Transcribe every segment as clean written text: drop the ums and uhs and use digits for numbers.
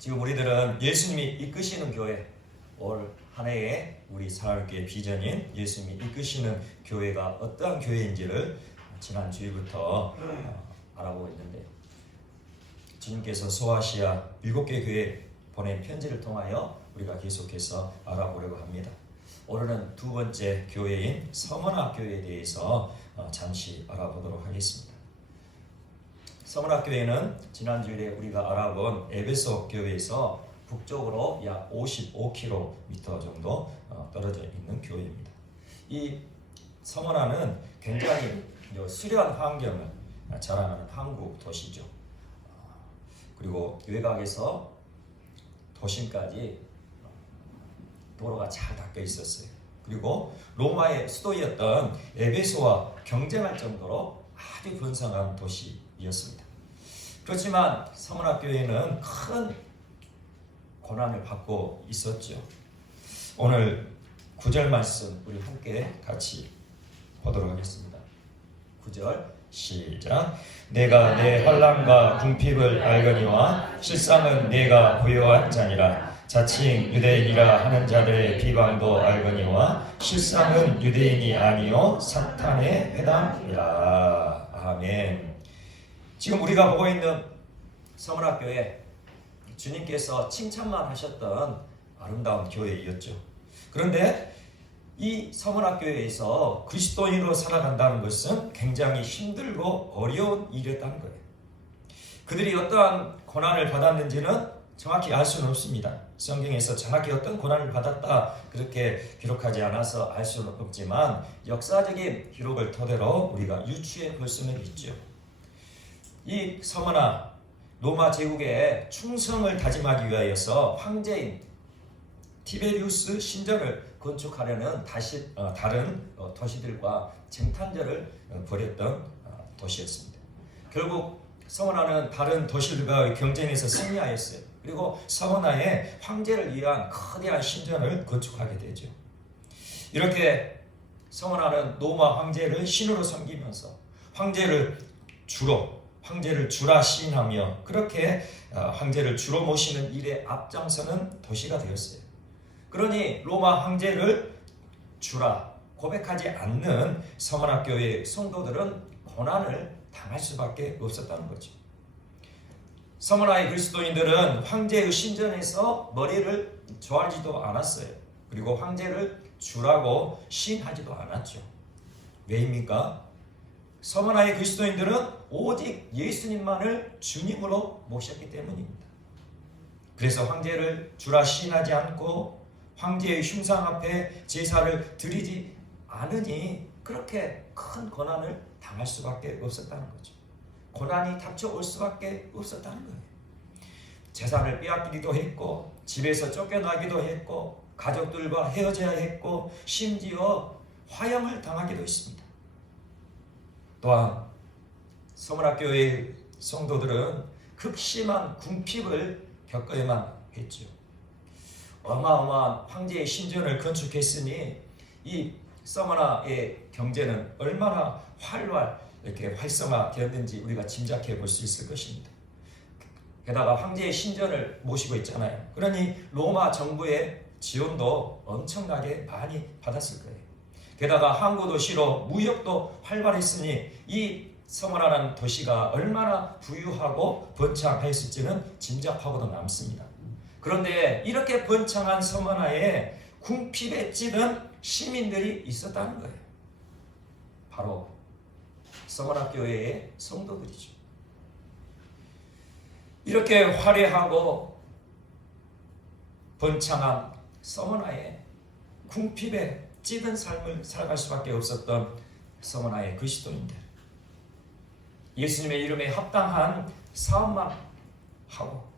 지금 우리들은 예수님이 이끄시는 교회, 올 한 해에 우리 사랑교회 비전인 예수님이 이끄시는 교회가 어떠한 교회인지를 지난 주일부터 알아보고 있는데요. 주님께서 소아시아 7개 교회에 보낸 편지를 통하여 우리가 계속해서 알아보려고 합니다. 오늘은 두 번째 교회인 서머나 교회에 대해서 잠시 알아보도록 하겠습니다. 서머나 교회는 지난 주일에 우리가 알아본 에베소 교회에서 북쪽으로 약 55km 정도 떨어져 있는 교회입니다. 이 서머나는 굉장히 수려한 환경을 자랑하는 한국 도시죠. 그리고 외곽에서 도심까지 도로가 잘 닦여 있었어요. 그리고 로마의 수도였던 에베소와 경쟁할 정도로 아주 번성한 도시였습니다. 그렇지만 서머나 교회는 큰 고난을 받고 있었죠. 오늘 9절 말씀 우리 함께 같이 보도록 하겠습니다. 9절 시작. 내가 내 환난과 궁핍을 알거니와 실상은 내가 부요한 자니라. 자칭 유대인이라 하는 자들의 비방도 알거니와 실상은 유대인이 아니요 사탄의 회당이라. 아멘. 지금 우리가 보고 있는 서머나 교회, 주님께서 칭찬만 하셨던 아름다운 교회였죠. 그런데 이 서머나 교회에서 그리스도인으로 살아간다는 것은 굉장히 힘들고 어려운 일이었다는 거예요. 그들이 어떠한 고난을 받았는지는 정확히 알 수는 없습니다. 성경에서 정확히 어떤 고난을 받았다 그렇게 기록하지 않아서 알 수는 없지만 역사적인 기록을 토대로 우리가 유추해 볼 수는 있죠. 이 서머나 로마 제국의 충성을 다짐하기 위하여서 황제인 티베리우스 신전을 건축하려는 다른 도시들과 쟁탈전을 벌였던 도시였습니다. 결국 서머나는 다른 도시들과의 경쟁에서 승리하였어요. 그리고 서머나에 황제를 위한 거대한 신전을 건축하게 되죠. 이렇게 서머나는 로마 황제를 신으로 섬기면서 황제를 주라 시인하며 그렇게 황제를 주로 모시는 일에 앞장서는 도시가 되었어요. 그러니 로마 황제를 주라 고백하지 않는 서머나 교회의 성도들은 고난을 당할 수밖에 없었다는 거죠. 서머나의 그리스도인들은 황제의 신전에서 머리를 조아리지도 않았어요. 그리고 황제를 주라고 시인하지도 않았죠. 왜입니까? 서머나의 그리스도인들은 오직 예수님만을 주님으로 모셨기 때문입니다. 그래서 황제를 주라 시인하지 않고 황제의 흉상 앞에 제사를 드리지 않으니 그렇게 큰 고난을 당할 수밖에 없었다는 거죠. 고난이 닥쳐올 수밖에 없었다는 거예요. 재산을 빼앗기기도 했고 집에서 쫓겨나기도 했고 가족들과 헤어져야 했고 심지어 화형을 당하기도 했습니다. 또한 서머나 교회의 성도들은 극심한 궁핍을 겪어야만 했죠. 어마어마한 황제의 신전을 건축했으니 이 서머나의 경제는 얼마나 이렇게 활성화되었는지 우리가 짐작해 볼 수 있을 것입니다. 게다가 황제의 신전을 모시고 있잖아요. 그러니 로마 정부의 지원도 엄청나게 많이 받았을 거예요. 게다가 항구 도시로 무역도 활발했으니 이 서머나라는 도시가 얼마나 부유하고 번창하였을지는 짐작하고도 남습니다. 그런데 이렇게 번창한 서머나에 궁핍에 찌든 시민들이 있었다는 거예요. 바로 서머나 교회의 성도들이죠. 이렇게 화려하고 번창한 서머나에 궁핍에 찌든 삶을 살아갈 수밖에 없었던 서머나의 그리스도인들, 예수님의 이름에 합당한 사업만 하고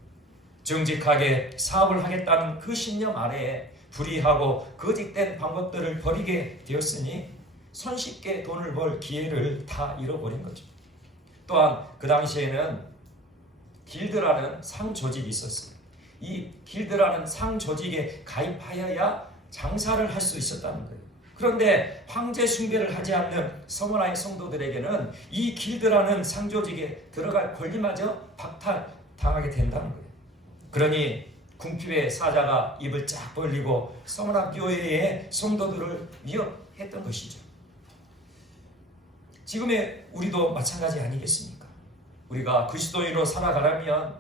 정직하게 사업을 하겠다는 그 신념 아래에 불의하고 거짓된 방법들을 버리게 되었으니 손쉽게 돈을 벌 기회를 다 잃어버린 거죠. 또한 그 당시에는 길드라는 상조직이 있었어요. 이 길드라는 상조직에 가입하여야 장사를 할 수 있었다는 거예요. 그런데 황제 숭배를 하지 않는 서머나의 성도들에게는 이 길드라는 상조직에 들어갈 권리마저 박탈당하게 된다는 거예요. 그러니 궁핍의 사자가 입을 쫙 벌리고 서머나 교회의 성도들을 위협했던 것이죠. 지금의 우리도 마찬가지 아니겠습니까? 우리가 그리스도인으로 살아가려면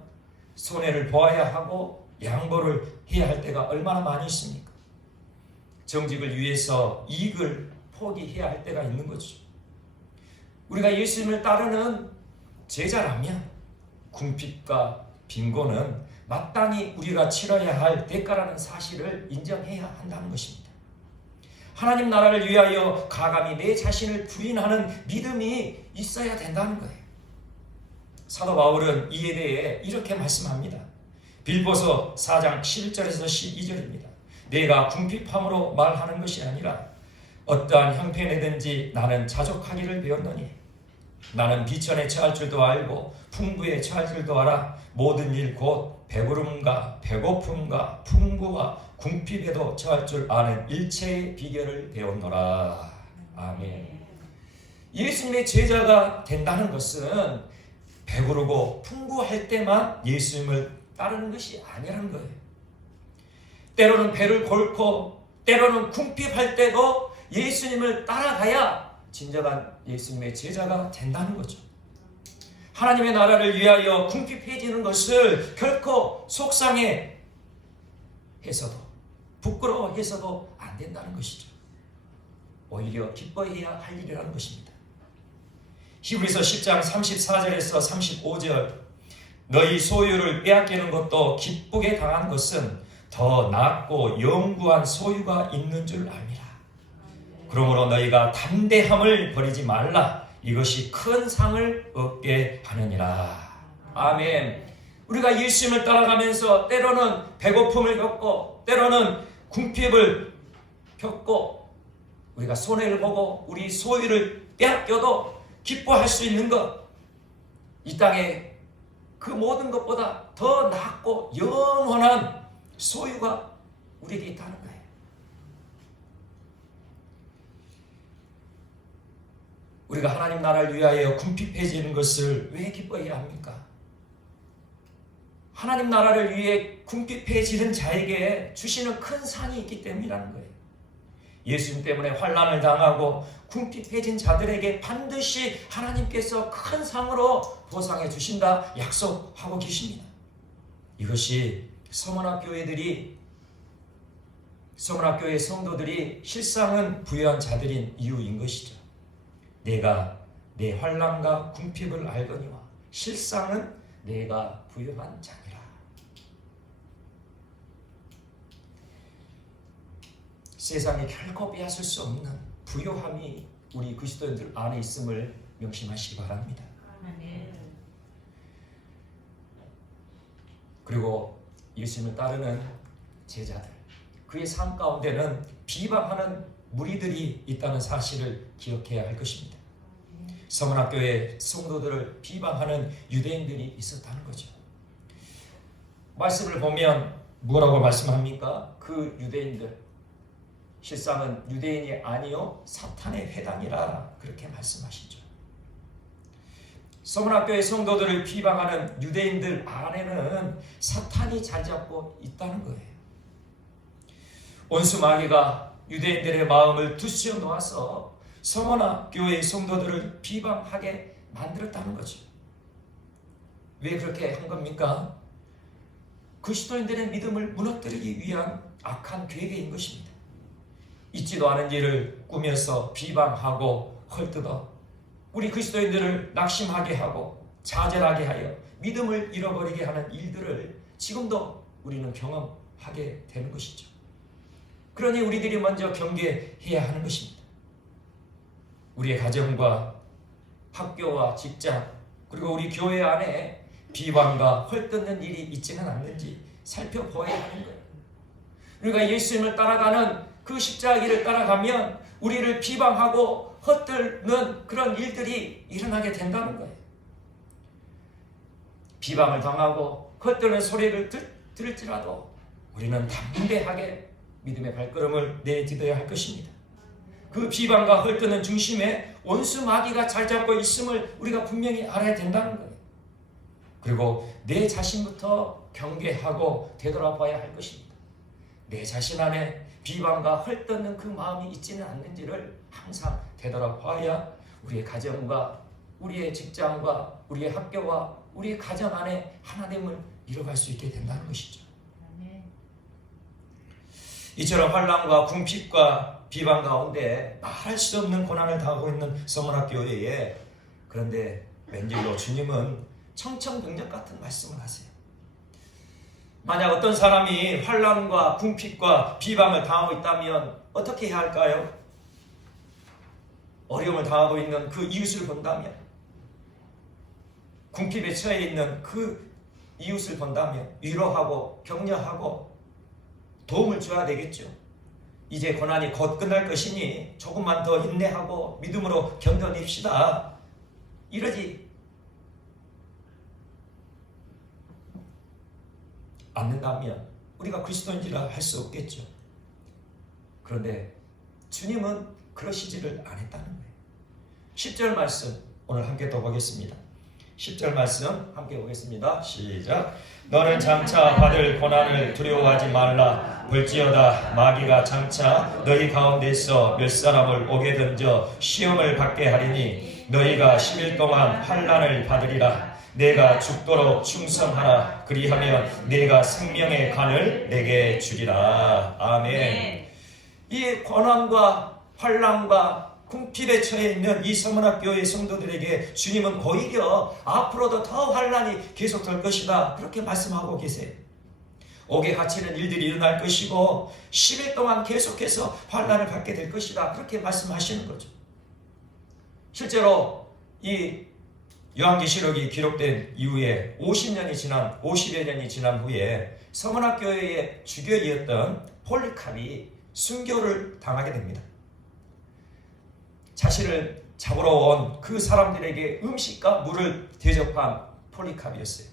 손해를 보아야 하고 양보를 해야 할 때가 얼마나 많이 있습니까? 정직을 위해서 이익을 포기해야 할 때가 있는 거죠. 우리가 예수님을 따르는 제자라면 궁핍과 빈곤은 마땅히 우리가 치러야 할 대가라는 사실을 인정해야 한다는 것입니다. 하나님 나라를 위하여 가감히 내 자신을 부인하는 믿음이 있어야 된다는 거예요. 사도 바울은 이에 대해 이렇게 말씀합니다. 빌보서 4장 11절에서 12절입니다. 내가 궁핍함으로 말하는 것이 아니라 어떠한 형편이든지 나는 자족하기를 배웠노니 나는 비천에 처할 줄도 알고 풍부에 처할 줄도 알아 모든 일 곧 배부름과 배고픔과 풍부와 궁핍에도 처할 줄 아는 일체의 비결을 배웠노라. 아멘. 예수님의 제자가 된다는 것은 배부르고 풍부할 때만 예수님을 따르는 것이 아니라는 거예요. 때로는 배를 골고 때로는 궁핍할 때도 예수님을 따라가야 진정한 예수님의 제자가 된다는 거죠. 하나님의 나라를 위하여 궁핍해지는 것을 결코 속상해 해서도 부끄러워해서도 안 된다는 것이죠. 오히려 기뻐해야 할 일이라는 것입니다. 히브리서 10장 34절에서 35절 너희 소유를 빼앗기는 것도 기쁘게 당한 것은 더 낫고 영구한 소유가 있는 줄 압니다. 그러므로 너희가 담대함을 버리지 말라. 이것이 큰 상을 얻게 하느니라. 아멘. 우리가 예수님을 따라가면서 때로는 배고픔을 겪고 때로는 궁핍을 겪고 우리가 손해를 보고 우리 소유를 빼앗겨도 기뻐할 수 있는 것, 이 땅에 그 모든 것보다 더 낫고 영원한 소유가 우리에게 있다는 거예요. 우리가 하나님 나라를 위하여 궁핍해지는 것을 왜 기뻐해야 합니까? 하나님 나라를 위해 궁핍해지는 자에게 주시는 큰 상이 있기 때문이라는 거예요. 예수님 때문에 환난을 당하고 궁핍해진 자들에게 반드시 하나님께서 큰 상으로 보상해 주신다 약속하고 계십니다. 이것이 서문학교의 성도들이 실상은 부유한 자들인 이유인 것이죠. 내가 내 환난과 궁핍을 알거니와 실상은 내가 부유한 자니라. 세상에 결코 빼앗을 수 없는 부유함이 우리 그리스도인들 안에 있음을 명심하시기 바랍니다. 그리고 예수님을 따르는 제자들, 그의 삶 가운데는 비방하는 무리들이 있다는 사실을 기억해야 할 것입니다. 서문학교의 성도들을 비방하는 유대인들이 있었다는 거죠. 말씀을 보면 뭐라고 말씀합니까? 그 유대인들, 실상은 유대인이 아니요 사탄의 회당이라 그렇게 말씀하시죠. 서문학교의 성도들을 비방하는 유대인들 안에는 사탄이 자리 잡고 있다는 거예요. 온수 마귀가 유대인들의 마음을 두시어 놓아서 서문학교의 성도들을 비방하게 만들었다는 거죠. 왜 그렇게 한 겁니까? 그리스도인들의 믿음을 무너뜨리기 위한 악한 계획인 것입니다. 있지도 않은 일을 꾸며서 비방하고 헐뜯어 우리 그리스도인들을 낙심하게 하고 좌절하게 하여 믿음을 잃어버리게 하는 일들을 지금도 우리는 경험하게 되는 것이죠. 그러니 우리들이 먼저 경계해야 하는 것입니다. 우리의 가정과 학교와 직장 그리고 우리 교회 안에 비방과 헐뜯는 일이 있지는 않는지 살펴보아야 하는 거예요. 우리가 예수님을 따라가는 그 십자가 길을 따라가면 우리를 비방하고 헛들는 그런 일들이 일어나게 된다는 거예요. 비방을 당하고 헛들는 소리를 들을지라도 우리는 담대하게 믿음의 발걸음을 내딛어야 할 것입니다. 그 비방과 헐뜯는 중심에 온수 마귀가 잘 잡고 있음을 우리가 분명히 알아야 된다는 거예요. 그리고 내 자신부터 경계하고 되돌아봐야 할 것입니다. 내 자신 안에 비방과 헐뜯는 그 마음이 있지는 않는지를 항상 되돌아봐야 우리의 가정과 우리의 직장과 우리의 학교와 우리의 가정 안에 하나됨을 이뤄갈 수 있게 된다는 것이죠. 이처럼 환난과 궁핍과 비방 가운데 말할 수 없는 고난을 당하고 있는 서문학교회에, 그런데 웬일로 주님은 청천벽력 같은 말씀을 하세요. 만약 어떤 사람이 환난과 궁핍과 비방을 당하고 있다면 어떻게 해야 할까요? 어려움을 당하고 있는 그 이웃을 본다면, 궁핍에 처해 있는 그 이웃을 본다면 위로하고 격려하고 도움을 줘야 되겠죠. 이제 고난이 곧 끝날 것이니 조금만 더 인내하고 믿음으로 견뎌냅시다. 이러지 않는다면 우리가 그리스도인지라 할 수 없겠죠. 그런데 주님은 그러시지를 않았다는 거예요. 10절 말씀 오늘 함께 또 보겠습니다. 10절 말씀 함께 보겠습니다. 시작. 너는 장차 받을 고난을 두려워하지 말라. 볼지어다 마귀가 장차 너희 가운데서 몇 사람을 옥에 던져 시험을 받게 하리니 너희가 10일 동안 환난을 받으리라. 내가 죽도록 충성하라. 그리하면 내가 생명의 간을 내게 주리라. 아멘. 이 고난과 환난과 궁핍에 처해 있는 이 서문학교의 성도들에게 주님은 오히려 앞으로도 더 환난이 계속될 것이다, 그렇게 말씀하고 계세요. 옥에 갇히는 일들이 일어날 것이고 10일 동안 계속해서 환난을 받게 될 것이다, 그렇게 말씀하시는 거죠. 실제로 이 요한계시록이 기록된 이후에 50여 년이 지난 후에 서문학교의 주교이었던 폴리캅이 순교를 당하게 됩니다. 자신을 잡으러 온 그 사람들에게 음식과 물을 대접한 폴리캅이었어요.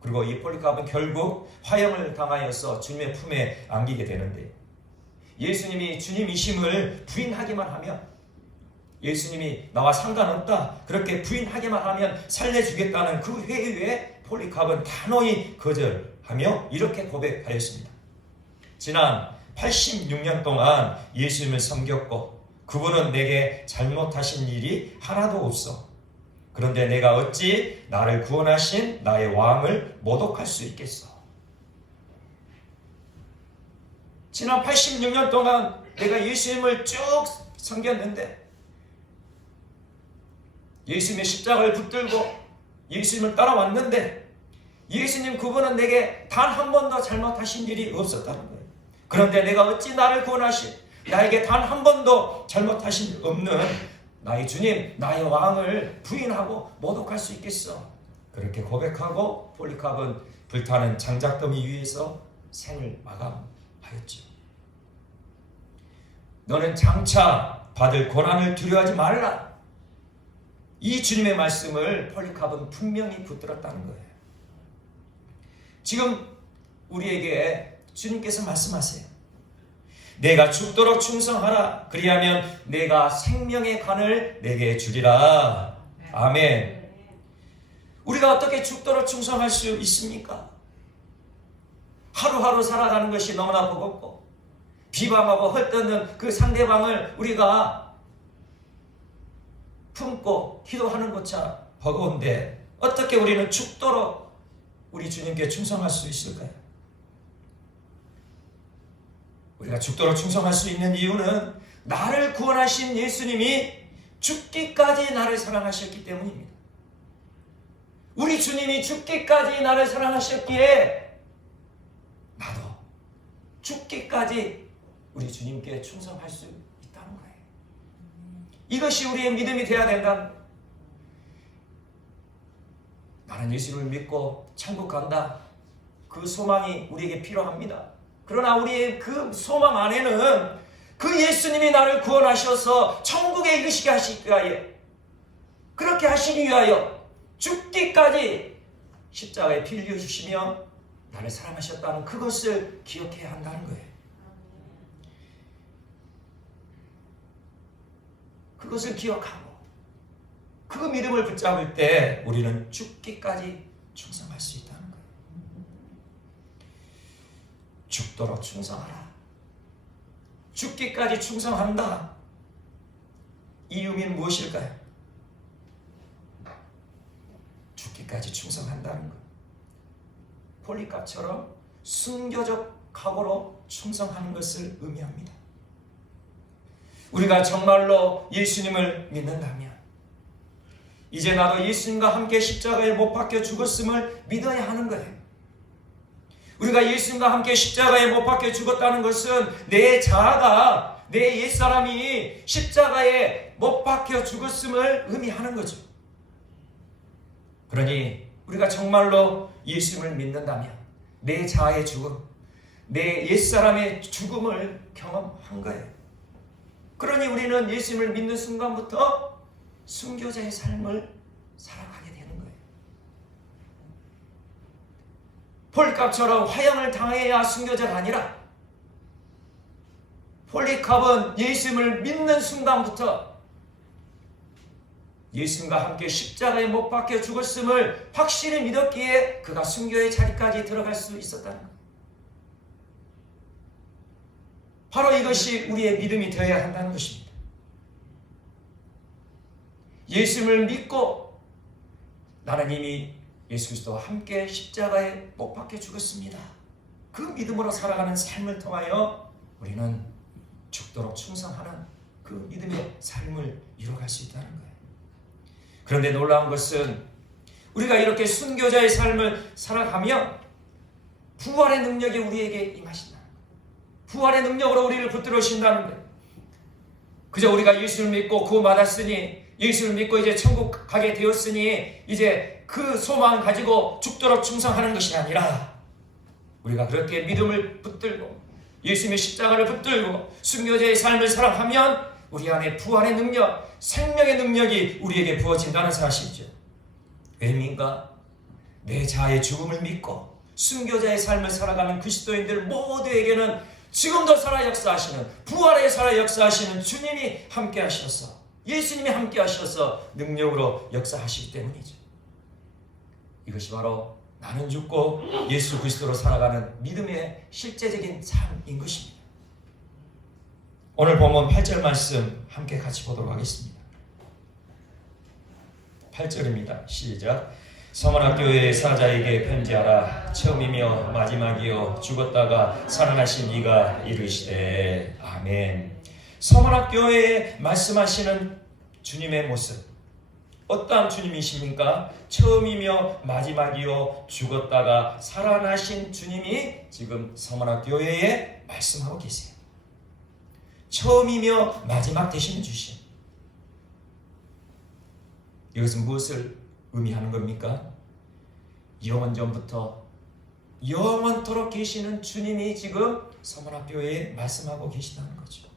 그리고 이 폴리캅은 결국 화형을 당하여서 주님의 품에 안기게 되는데, 예수님이 주님이심을 부인하기만 하면, 예수님이 나와 상관없다 그렇게 부인하기만 하면 살려주겠다는 그 회유에 폴리캅은 단호히 거절하며 이렇게 고백하였습니다. 지난 86년 동안 예수님을 섬겼고 그분은 내게 잘못하신 일이 하나도 없어. 그런데 내가 어찌 나를 구원하신 나의 왕을 모독할 수 있겠어? 지난 86년 동안 내가 예수님을 쭉 섬겼는데, 예수님의 십자가를 붙들고 예수님을 따라왔는데, 예수님 그분은 내게 단 한 번도 잘못하신 일이 없었다는 거예요. 그런데 내가 어찌 나를 구원하신, 나에게 단 한 번도 잘못하신 일 없는 나의 주님, 나의 왕을 부인하고 모독할 수 있겠어? 그렇게 고백하고 폴리캅은 불타는 장작더미 위에서 생을 마감하였죠. 너는 장차 받을 고난을 두려워하지 말라. 이 주님의 말씀을 폴리캅은 분명히 붙들었다는 거예요. 지금 우리에게 주님께서 말씀하세요. 내가 죽도록 충성하라. 그리하면 내가 생명의 간을 내게 주리라. 아멘. 우리가 어떻게 죽도록 충성할 수 있습니까? 하루하루 살아가는 것이 너무나 버겁고 비방하고 헐뜯는 그 상대방을 우리가 품고 기도하는 것차 버거운데 어떻게 우리는 죽도록 우리 주님께 충성할 수 있을까요? 우리가 죽도록 충성할 수 있는 이유는 나를 구원하신 예수님이 죽기까지 나를 사랑하셨기 때문입니다. 우리 주님이 죽기까지 나를 사랑하셨기에 나도 죽기까지 우리 주님께 충성할 수 있다는 거예요. 이것이 우리의 믿음이 되어야 된다는 거예요. 나는 예수님을 믿고 천국 간다. 그 소망이 우리에게 필요합니다. 그러나 우리의 그 소망 안에는 그 예수님이 나를 구원하셔서 천국에 이르시게 하시기 위하여, 그렇게 하시기 위하여 죽기까지 십자가에 피 흘려주시며 나를 사랑하셨다는 그것을 기억해야 한다는 거예요. 그것을 기억하고 그 믿음을 붙잡을 때 우리는 죽기까지 충성할 수 있다는 거예요. 죽도록 충성하라. 죽기까지 충성한다. 이 의미는 무엇일까요? 죽기까지 충성한다는 것. 폴리갑처럼 순교적 각오로 충성하는 것을 의미합니다. 우리가 정말로 예수님을 믿는다면 이제 나도 예수님과 함께 십자가에 못 박혀 죽었음을 믿어야 하는 거예요. 우리가 예수님과 함께 십자가에 못 박혀 죽었다는 것은 내 자아가, 내 옛사람이 십자가에 못 박혀 죽었음을 의미하는 거죠. 그러니 우리가 정말로 예수님을 믿는다면 내 자아의 죽음, 내 옛사람의 죽음을 경험한 거예요. 그러니 우리는 예수님을 믿는 순간부터 순교자의 삶을 살아가게 되는 거예요. 폴리갑처럼 화형을 당해야 순교자가 아니라 폴리갑은 예수님을 믿는 순간부터 예수님과 함께 십자가에 못 박혀 죽었음을 확실히 믿었기에 그가 순교의 자리까지 들어갈 수 있었다는 거예요. 바로 이것이 우리의 믿음이 되어야 한다는 것입니다. 예수님을 믿고 나는 이미 예수 그리스도와 함께 십자가에 못 박혀 죽었습니다. 그 믿음으로 살아가는 삶을 통하여 우리는 죽도록 충성하는 그 믿음의 삶을 이뤄갈 수 있다는 거예요. 그런데 놀라운 것은 우리가 이렇게 순교자의 삶을 살아가며 부활의 능력이 우리에게 임하신다는 거예요. 부활의 능력으로 우리를 붙들어 주신다는 거예요. 그저 우리가 예수를 믿고 구원받았으니, 예수를 믿고 이제 천국 가게 되었으니 이제 그 소망 가지고 죽도록 충성하는 것이 아니라 우리가 그렇게 믿음을 붙들고 예수님의 십자가를 붙들고 순교자의 삶을 살아가면 우리 안에 부활의 능력, 생명의 능력이 우리에게 부어진다는 사실이죠. 왜입니까? 내 자아의 죽음을 믿고 순교자의 삶을 살아가는 그리스도인들 모두에게는 지금도 살아 역사하시는, 부활에 살아 역사하시는 주님이 함께 하셔서, 예수님이 함께 하셔서 능력으로 역사하시기 때문이죠. 이것이 바로 나는 죽고 예수 그리스도로 살아가는 믿음의 실제적인 삶인 것입니다. 오늘 본문 8절 말씀 함께 같이 보도록 하겠습니다. 8절입니다. 시작. 서문학교의 사자에게 편지하라. 처음이며 마지막이요 죽었다가 살아나신 이가 이르시되 아멘. 서문학교에 말씀하시는 주님의 모습, 어떠한 주님이십니까? 처음이며 마지막이요 죽었다가 살아나신 주님이 지금 서문학교회에 말씀하고 계세요. 처음이며 마지막 되시는 주신, 이것은 무엇을 의미하는 겁니까? 영원전부터 영원토록 계시는 주님이 지금 서문학교회에 말씀하고 계시다는 거죠.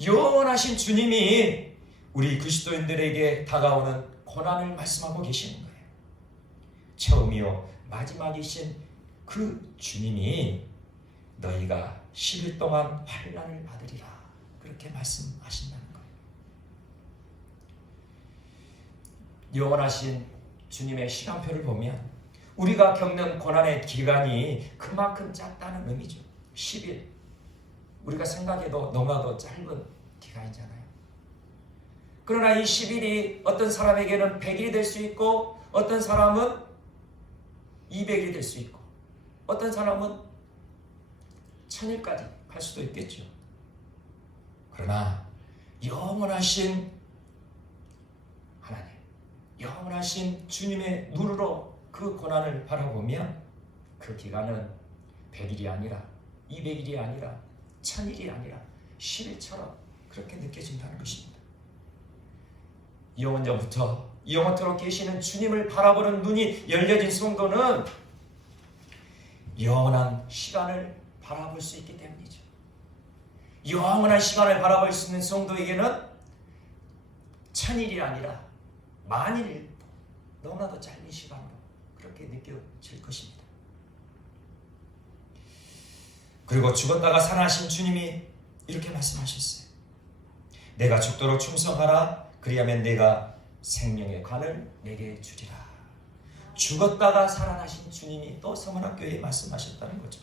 영원하신 주님이 우리 그리스도인들에게 다가오는 고난을 말씀하고 계시는 거예요. 처음이요 마지막이신 그 주님이 너희가 10일 동안 환난을 받으리라, 그렇게 말씀하신다는 거예요. 영원하신 주님의 시간표를 보면 우리가 겪는 고난의 기간이 그만큼 짧다는 의미죠. 10일, 우리가 생각해도 너무나도 짧은 기간이잖아요. 그러나 이 10일이 어떤 사람에게는 100일이 될 수 있고, 어떤 사람은 200일이 될 수 있고, 어떤 사람은 1000일까지 갈 수도 있겠죠. 그러나 영원하신 하나님, 영원하신 주님의 눈으로 그 고난을 바라보면 그 기간은 100일이 아니라 200일이 아니라 1000일이 아니라 10일처럼 그렇게 느껴진다는 것입니다. 영원전부터 영원토록 계시는 주님을 바라보는 눈이 열려진 성도는 영원한 시간을 바라볼 수 있기 때문이죠. 영원한 시간을 바라볼 수 있는 성도에게는 1000일이 아니라 만일, 너무나도 짧은 시간으로 그렇게 느껴질 것입니다. 그리고 죽었다가 살아나신 주님이 이렇게 말씀하셨어요. 내가 죽도록 충성하라. 그리하면 내가 생명의 관을 내게 주리라. 죽었다가 살아나신 주님이 또 서문학교에 말씀하셨다는 거죠.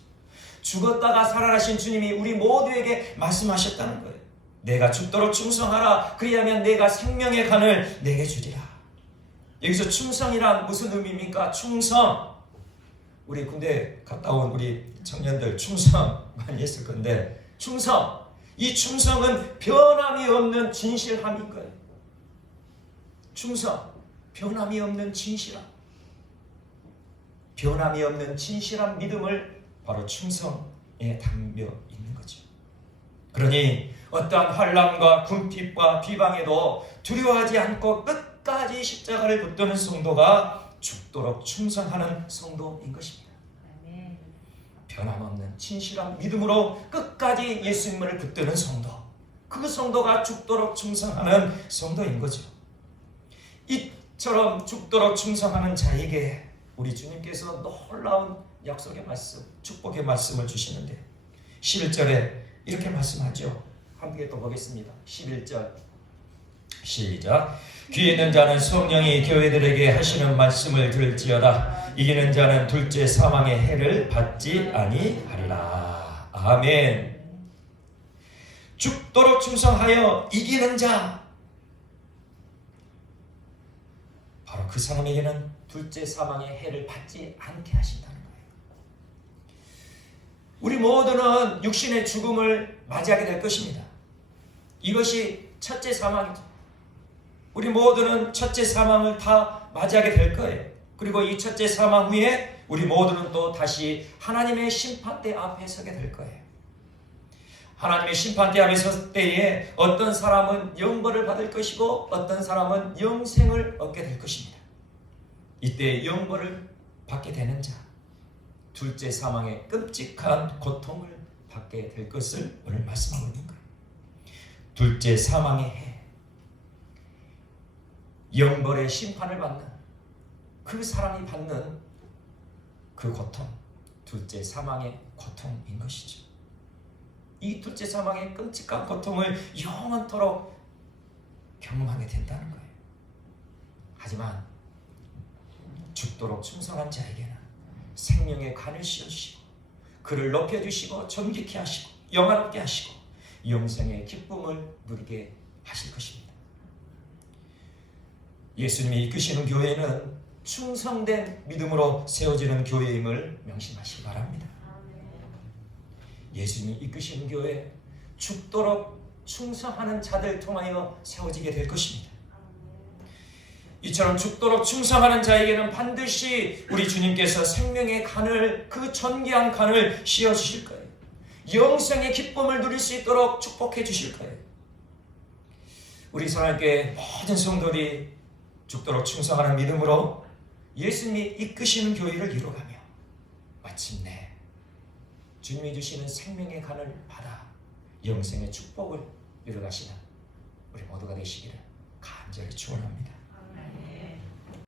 죽었다가 살아나신 주님이 우리 모두에게 말씀하셨다는 거예요. 내가 죽도록 충성하라. 그리하면 내가 생명의 관을 내게 주리라. 여기서 충성이란 무슨 의미입니까? 충성. 우리 군대 갔다 온 우리 청년들 충성 많이 했을 건데, 충성. 이 충성은 변함이 없는 진실함일 거예요. 충성. 변함이 없는 진실함. 변함이 없는 진실한 믿음을 바로 충성에 담겨 있는 거죠. 그러니 어떠한 환난과 궁핍과 비방에도 두려워하지 않고 끝까지 십자가를 붙드는 성도가 죽도록 충성하는 성도인 것입니다. 변함없는 진실한 믿음으로 끝까지 예수님을 붙드는 성도, 그 성도가 죽도록 충성하는 성도인 거죠. 이처럼 죽도록 충성하는 자에게 우리 주님께서 놀라운 약속의 말씀, 축복의 말씀을 주시는데 11절에 이렇게 말씀하죠. 함께 또 보겠습니다. 11절 시작. 귀 있는 자는 성령이 교회들에게 하시는 말씀을 들을지어다. 이기는 자는 둘째 사망의 해를 받지 아니하리라. 아멘. 죽도록 충성하여 이기는 자, 바로 그 사람에게는 둘째 사망의 해를 받지 않게 하신다는 거예요. 우리 모두는 육신의 죽음을 맞이하게 될 것입니다. 이것이 첫째 사망이죠. 우리 모두는 첫째 사망을 다 맞이하게 될 거예요. 그리고 이 첫째 사망 후에 우리 모두는 또 다시 하나님의 심판대 앞에 서게 될 거예요. 하나님의 심판대 앞에 설 때에 어떤 사람은 영벌을 받을 것이고 어떤 사람은 영생을 얻게 될 것입니다. 이때 영벌을 받게 되는 자, 둘째 사망의 끔찍한 고통을 받게 될 것을 오늘 말씀하고 있는 거예요. 둘째 사망의 해, 영벌의 심판을 받는 그 사람이 받는 그 고통, 둘째 사망의 고통인 것이죠. 이 둘째 사망의 끔찍한 고통을 영원토록 경험하게 된다는 거예요. 하지만 죽도록 충성한 자에게는 생명의 관을 씌워주시고 그를 높여주시고 존귀케 하시고 영화롭게 하시고 영생의 기쁨을 누리게 하실 것입니다. 예수님이 이끄시는 교회는 충성된 믿음으로 세워지는 교회임을 명심하시기 바랍니다. 예수님이 이끄시는 교회, 죽도록 충성하는 자들 통하여 세워지게 될 것입니다. 이처럼 죽도록 충성하는 자에게는 반드시 우리 주님께서 생명의 관을, 그 존귀한 관을 씌워주실 거예요. 영생의 기쁨을 누릴 수 있도록 축복해 주실 거예요. 우리 사랑교회 모든 성도들이 죽도록 충성하는 믿음으로 예수님이 이끄시는 교회를 이루어가며 마침내 주님이 주시는 생명의 관을 받아 영생의 축복을 이루어가시는 우리 모두가 되시기를 간절히 축원합니다.